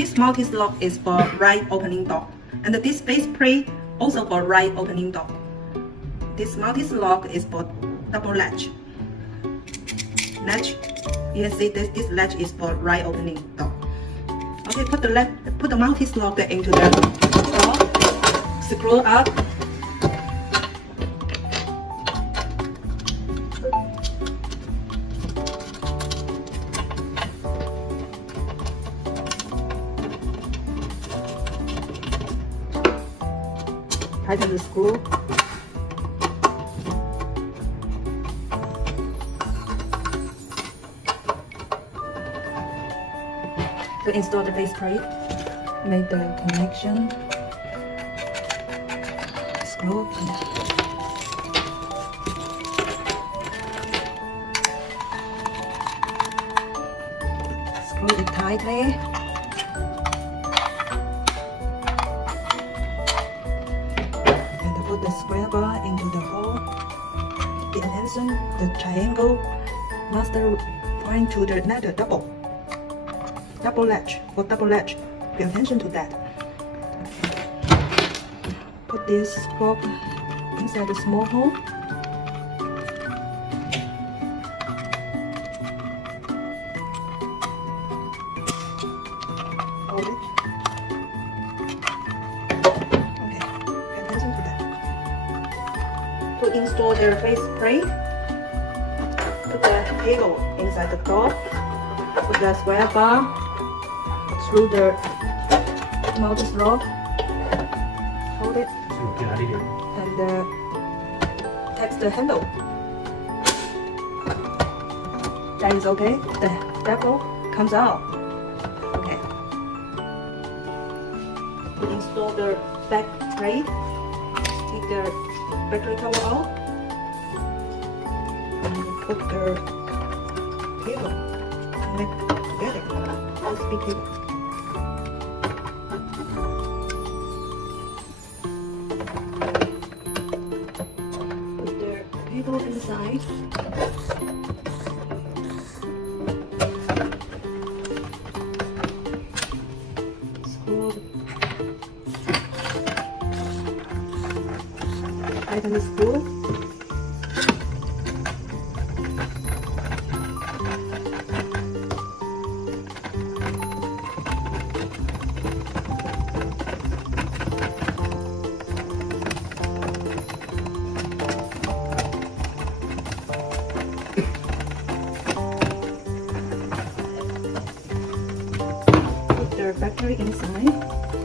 this multi-lock is for right opening door, and this base plate also for right opening door. This multi-lock is for double latch. You can see this latch is for right opening door. Okay, put the multi-lock into the door. Screw up. Tighten the screw. To install the base plate, make the connection. Screw. Screw it tightly. Put the square bar into the hole. The attention, the triangle must point to the another double latch. For double latch, pay attention to that. Put this block inside the small hole. Hold it. To install the face plate, put the cable inside the door, put the square bar through the multi-slot, hold it, and touch the handle. That is okay. The decal comes out. Okay. To install the back plate, take the battery cover out and put the cable connect together. USB cable. Put the cable inside. Screw. Tighten the screw. Put the battery inside.